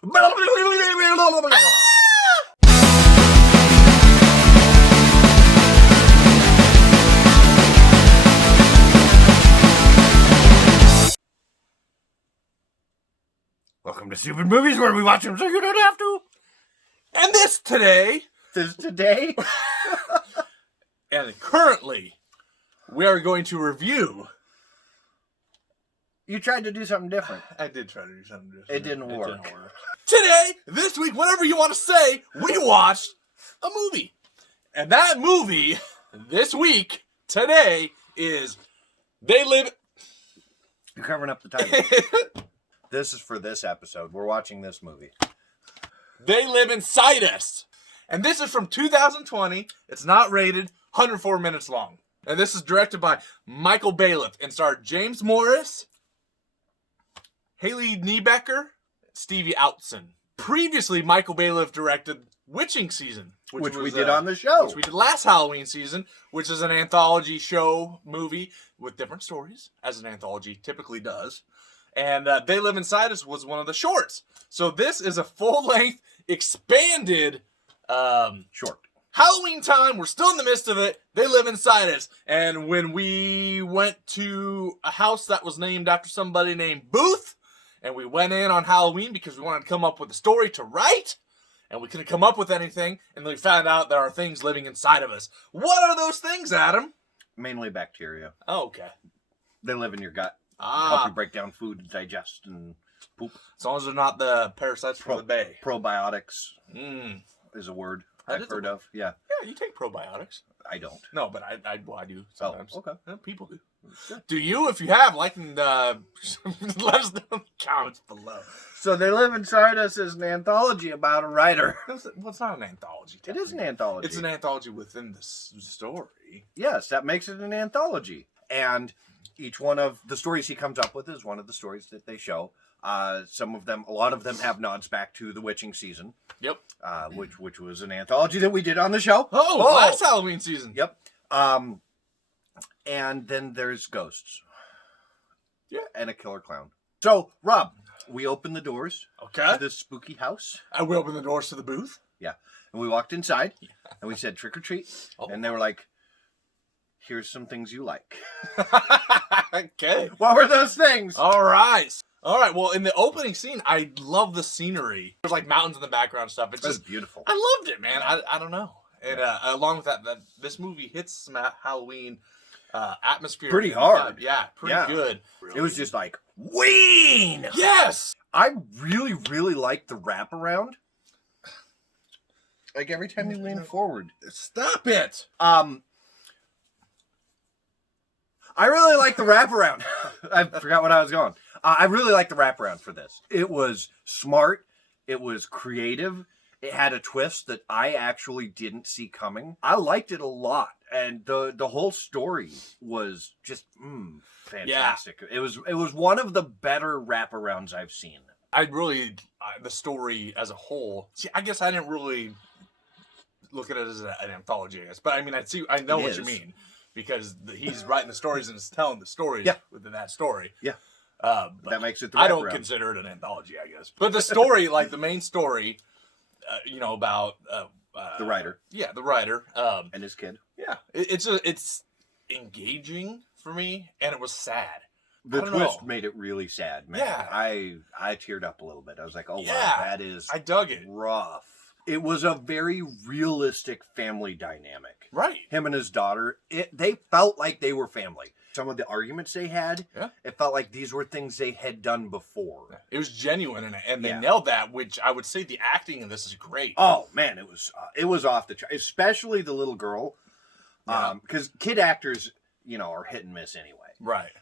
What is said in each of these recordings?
Welcome to Stoopid Movies, where we watch them so you don't have to. And this today, and currently, we are going to review. You tried to do something different. I did try to do something different. It didn't work. Today, this week, whatever you want to say, we watched a movie. And that movie, this week, today, is They Live... You're covering up the title. This is for this episode. We're watching this movie. They Live Inside Us. And this is from 2020. It's not rated, 104 minutes long. And this is directed by Michael Bailiff and starred James Morris, Haley Niebecker, Stevie Outson. Previously, Michael Bailiff directed Witching Season, which we did on the show. Which we did last Halloween season, which is an anthology show movie with different stories, as an anthology typically does. And They Live Inside Us was one of the shorts. So this is a full-length, expanded short. Halloween time. We're still in the midst of it. They Live Inside Us. And when we went to a house that was named after somebody named Booth, and we went in on Halloween because we wanted to come up with a story to write, and we couldn't come up with anything, and then we found out there are things living inside of us. What are those things, Adam? Mainly bacteria. Oh, okay. They live in your gut. Help you break down food, digest, and poop. As long as they're not the parasites from the bay. Probiotics is a word I've heard of. Yeah. Yeah, you take probiotics. I don't. No, but I do sometimes. Oh, okay. Yeah, people do. Sure. Do you? If you have, like, let us know in the comments below. So They Live Inside Us is an anthology about a writer. Well, it's not an anthology. It is an anthology. It's an anthology within the story. Yes, that makes it an anthology. And each one of the stories he comes up with is one of the stories that they show. A lot of them have nods back to the Witching Season. Yep. Which was an anthology that we did on the show. Oh, last Halloween season. Yep. And then there's ghosts. Yeah. And a killer clown. So, Rob, we opened the doors to this spooky house. And we opened the doors to the booth. Yeah. And we walked inside, and we said, trick or treat. Oh. And they were like, here's some things you like. Okay. What were those things? All right. Well, in the opening scene, I love the scenery. There's like mountains in the background and stuff. It's just beautiful. I loved it, man. I don't know. And along with that, this movie hits some Halloween atmosphere. Pretty hard. Yeah, pretty good. It was just like, Ween! Yes! I really, really liked the wraparound. Like every time you lean forward. Stop it! I really like the wraparound. I forgot what I was going. I really like the wraparound for this. It was smart. It was creative. It had a twist that I actually didn't see coming. I liked it a lot. And the whole story was just fantastic. Yeah. It was one of the better wraparounds I've seen. The story as a whole. See, I guess I didn't really look at it as an anthology, I guess. But I mean, I know what you mean. Because he's writing the stories and is telling the stories within that story. Yeah. That makes it the wraparound. I don't consider it an anthology, I guess. But the story, like the main story, about... the writer. Yeah, the writer. And his kid. Yeah. It's engaging for me, and it was sad. The twist made it really sad, man. Yeah. I teared up a little bit. I was like, oh, wow, that is... I dug it. Rough. It was a very realistic family dynamic. Right. Him and his daughter, they felt like they were family. Some of the arguments they had, it felt like these were things they had done before. It was genuine, and they nailed that, which I would say the acting in this is great. Oh, man, it was off the chart, especially the little girl. Because kid actors, are hit and miss anyway. Right.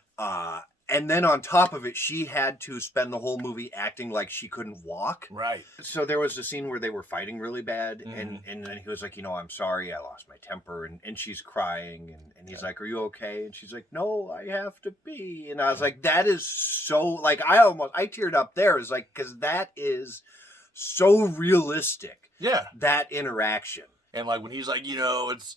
And then on top of it, she had to spend the whole movie acting like she couldn't walk. Right. So there was a scene where they were fighting really bad. And then he was like, I'm sorry, I lost my temper. And she's crying. And he's like, are you okay? And she's like, no, I have to pee. And I was like, that is so, like, I teared up there. It's like, because that is so realistic. Yeah. That interaction. And like when he's like, it's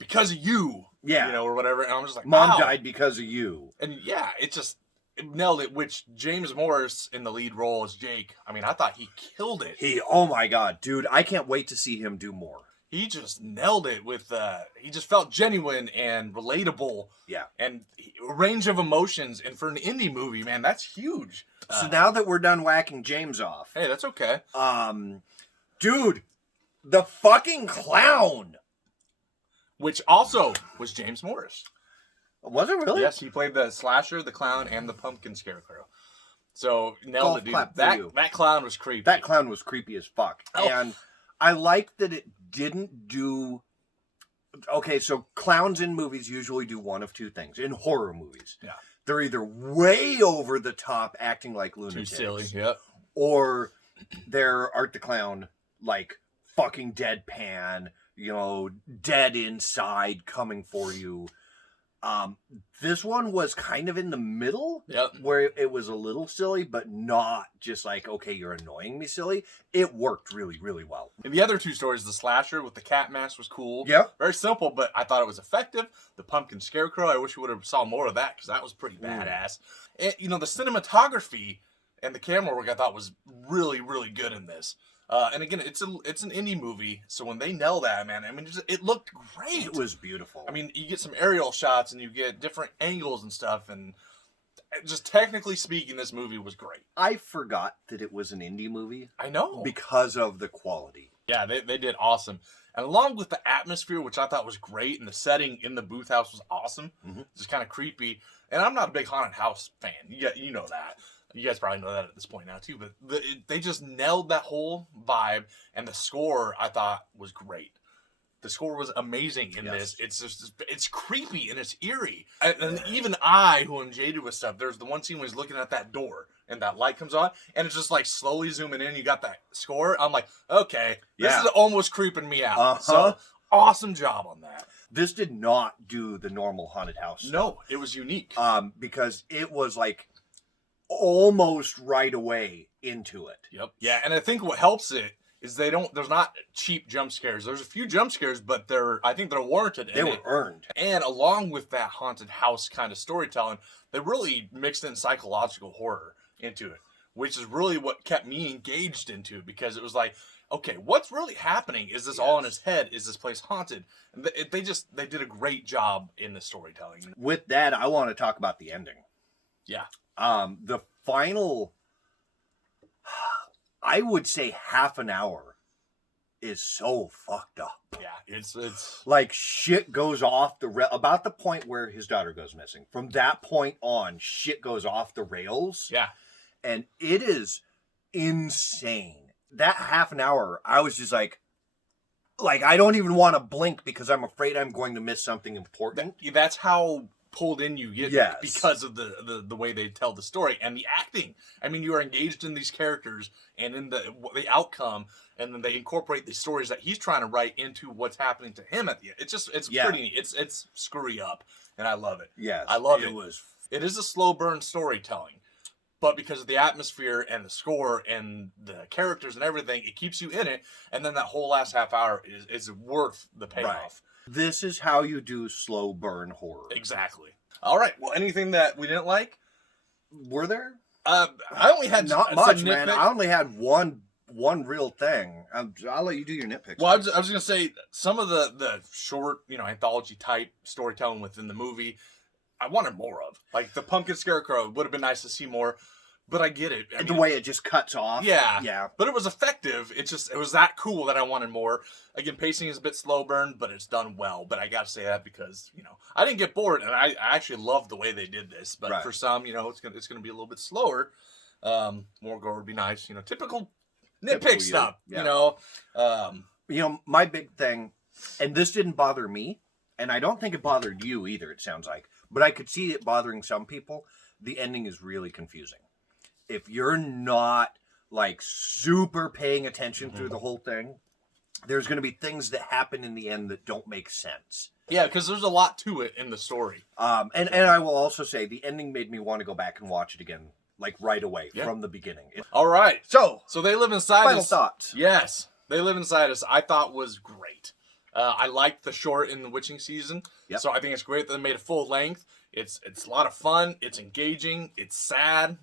because of you. Yeah. Or whatever. And I'm just like, Mom died because of you. And yeah, it just, nailed it. Which James Morris in the lead role as Jake. I mean, I thought he killed it. Oh my god, dude, I can't wait to see him do more. He just nailed it with. He just felt genuine and relatable. Yeah, and range of emotions. And for an indie movie, man, that's huge. So now that we're done whacking James off, hey, that's okay. Dude, the fucking clown, which also was James Morris. Was it really? Yes, he played the slasher, the clown, and the pumpkin scarecrow. So nailed it, dude. That clown was creepy. That clown was creepy as fuck. Oh. And I like that it didn't do. Okay, so clowns in movies usually do one of two things. In horror movies, yeah, they're either way over the top, acting like lunatics, too silly, yep, or they're Art the Clown, like fucking deadpan, dead inside, coming for you. This one was kind of in the middle, yep, where it was a little silly, but not just like, okay, you're annoying me silly. It worked really, really well. And the other two stories, the slasher with the cat mask was cool. Yep. Very simple, but I thought it was effective. The pumpkin scarecrow, I wish we would have saw more of that because that was pretty badass. And, the cinematography and the camera work I thought was really, really good in this. And again, it's an indie movie, so when they nail that, man, I mean, it looked great. It was beautiful. I mean, you get some aerial shots and you get different angles and stuff, and just technically speaking, this movie was great. I forgot that it was an indie movie. I know. Because of the quality. Yeah, they did awesome. And along with the atmosphere, which I thought was great, and the setting in the booth house was awesome, just kind of creepy. And I'm not a big haunted house fan. You know that. You guys probably know that at this point now, too. But they just nailed that whole vibe. And the score, I thought, was great. The score was amazing in this. It's creepy and it's eerie. And even I, who am jaded with stuff, there's the one scene when he's looking at that door and that light comes on. And it's just like slowly zooming in. You got that score. I'm like, okay, this is almost creeping me out. So awesome job on that. This did not do the normal haunted house stuff. No, it was unique. Because it was like almost right away into it. Yep. Yeah, and I think what helps it is there's not cheap jump scares. There's a few jump scares, but I think they're warranted. They were earned. And along with that haunted house kind of storytelling, they really mixed in psychological horror into it, which is really what kept me engaged into it, because it was like, okay, what's really happening? Is this all in his head? Is this place haunted? And they did a great job in the storytelling. With that, I want to talk about the ending. Yeah. The final, I would say half an hour is so fucked up. Yeah, it's like shit goes off about the point where his daughter goes missing. From that point on, shit goes off the rails. Yeah. And it is insane. That half an hour, I was just like I don't even want to blink because I'm afraid I'm going to miss something important. That's how pulled in you get because of the way they tell the story and the acting. I mean, you are engaged in these characters and in the outcome, and then they incorporate the stories that he's trying to write into what's happening to him at the end. It's pretty neat. It's screwy up, and I love it. Yes, I love it. It is a slow burn storytelling, but because of the atmosphere and the score and the characters and everything, it keeps you in it. And then that whole last half hour is worth the payoff. Right. This is how you do slow burn horror. Exactly. All right. Well, anything that we didn't like? Were there? I only had not much, man. I only had one real thing. I'll let you do your nitpicks. Well, I was going to say some of the short, anthology type storytelling within the movie, I wanted more of. Like the pumpkin scarecrow would have been nice to see more. But I get it. The way it just cuts off. Yeah. But it was effective. It was that cool that I wanted more. Again, pacing is a bit slow burn, but it's done well. But I got to say that because, I didn't get bored, and I actually loved the way they did this. But for some, it's going to be a little bit slower. More gore would be nice. Typical nitpick stuff, my big thing, and this didn't bother me, and I don't think it bothered you either, it sounds like. But I could see it bothering some people. The ending is really confusing. If you're not super paying attention through the whole thing, there's going to be things that happen in the end that don't make sense. Yeah, because there's a lot to it in the story. And I will also say the ending made me want to go back and watch it again, right away from the beginning. All right. So They Live Inside Us. Final thoughts. Yes. They Live Inside Us, I thought was great. I liked the short in the witching season. Yep. So I think it's great that they made a full length. It's a lot of fun. It's engaging. It's sad.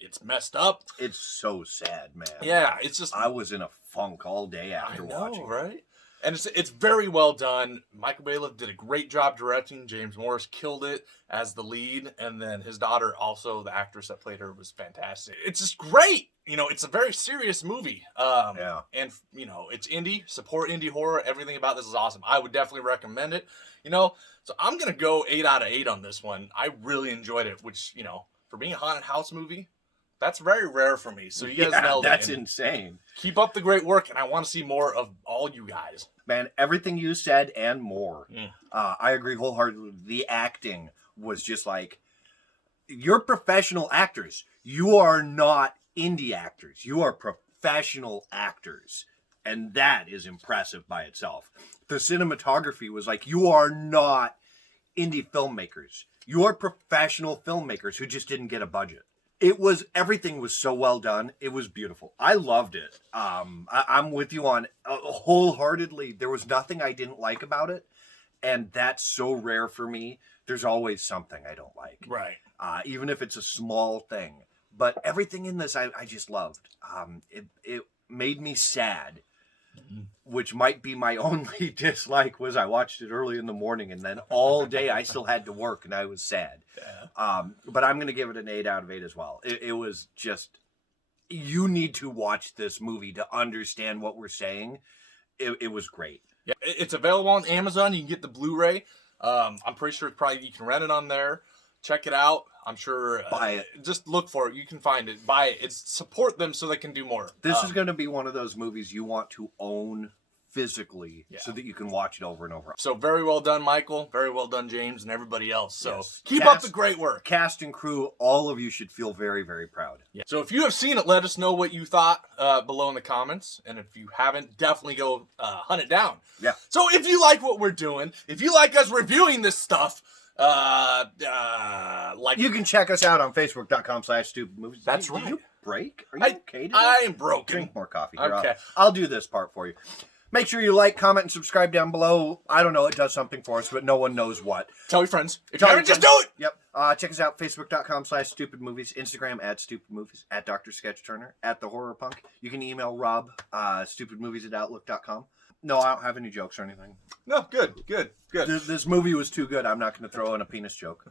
It's messed up. It's so sad, man. Yeah, it's just I was in a funk all day after watching it. Right? And it's very well done. Michael Bailiff did a great job directing. James Morris killed it as the lead, and then his daughter, also the actress that played her, was fantastic. It's just great. You know, it's a very serious movie. Yeah. And you know, it's indie. Support indie horror. Everything about this is awesome. I would definitely recommend it. You know, so I'm gonna go 8 out of 8 on this one. I really enjoyed it, which, you know, for being a haunted house movie, that's very rare for me. So you guys nailed it. That's insane. Keep up the great work, and I want to see more of all you guys. Man, everything you said and more. Mm. I agree wholeheartedly. The acting was just like, you're professional actors. You are not indie actors. You are professional actors. And that is impressive by itself. The cinematography was like, you are not indie filmmakers. You are professional filmmakers who just didn't get a budget. Everything was so well done. It was beautiful. I loved it. I'm with you on wholeheartedly. There was nothing I didn't like about it. And that's so rare for me. There's always something I don't like. Right. Even if it's a small thing. But everything in this, I just loved. It made me sad. Mm-hmm. Which might be my only dislike, was I watched it early in the morning, and then all day I still had to work, and I was sad. Yeah. But I'm going to give it an 8 out of 8 as well. It was just, you need to watch this movie to understand what we're saying. It was great. Yeah, it's available on Amazon. You can get the Blu-ray. I'm pretty sure you can rent it on there. Check it out. I'm sure. Buy it. Just look for it. You can find it. Buy it. Support them so they can do more. This is going to be one of those movies you want to own physically, so that you can watch it over and over. So very well done, Michael. Very well done, James, and everybody else. So keep up the great work. Cast and crew, all of you should feel very, very proud. Yeah. So if you have seen it, let us know what you thought below in the comments. And if you haven't, definitely go hunt it down. Yeah. So if you like what we're doing, if you like us reviewing this stuff, you can check us out on Facebook.com/StoopidMovies. That's right. Did you break? Are you okay today? I am broken. Drink more coffee. Here, Okay. I'll do this part for you. Make sure you like, comment, and subscribe down below. I don't know, it does something for us, but no one knows what. Tell your friends. If you haven't, just do it! Yep. Check us out, Facebook.com/StoopidMovies, Instagram @StoopidMovies, @Dr. Sketch Turner, @TheHorrorPunk. You can email Rob, StoopidMovies@Outlook.com. No, I don't have any jokes or anything. No, good. This movie was too good. I'm not going to throw in a penis joke.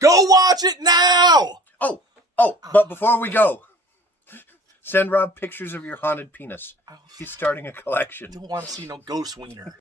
Go watch it now! But before we go, send Rob pictures of your haunted penis. He's starting a collection. I don't want to see no ghost wiener.